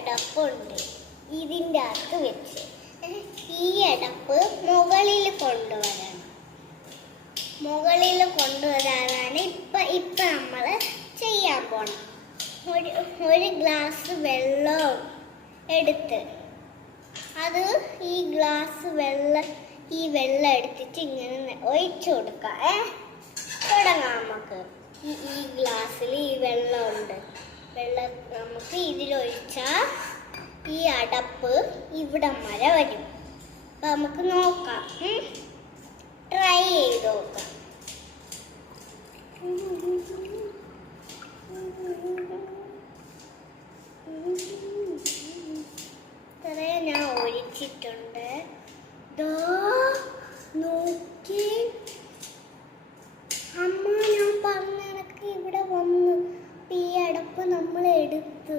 അടപ്പുണ്ട്. ഇതിൻ്റെ അകത്ത് വെച്ച് ഈ അടപ്പ് മുകളിൽ കൊണ്ടുവരണം. മുകളിൽ കൊണ്ടുവരാനാണ് ഇപ്പം നമ്മൾ ചെയ്യാൻ പോണം. ഒരു ഗ്ലാസ് വെള്ളം എടുത്ത് അത് ഈ വെള്ളം എടുത്തിട്ട് ഇങ്ങനെ ഒഴിച്ചു കൊടുക്കാം. തുടങ്ങാം. നമുക്ക് ഈ ഗ്ലാസ്സിൽ ഈ വെള്ളമുണ്ട്. വെള്ളം നമുക്ക് ഇതിലൊഴിച്ചാൽ ഈ അടപ്പ് ഇവിടം വരെ വരും. അപ്പം നമുക്ക് നോക്കാം, ട്രൈ ചെയ്ത് നോക്കാം. ഇത്രയും ഞാൻ ഒഴിച്ചിട്ടുണ്ട്. നോക്കി അമ്മ, ഞാൻ പറഞ്ഞ കണക്ക് ഇവിടെ വന്ന് ഈ അടപ്പ് നമ്മൾ എടുത്ത്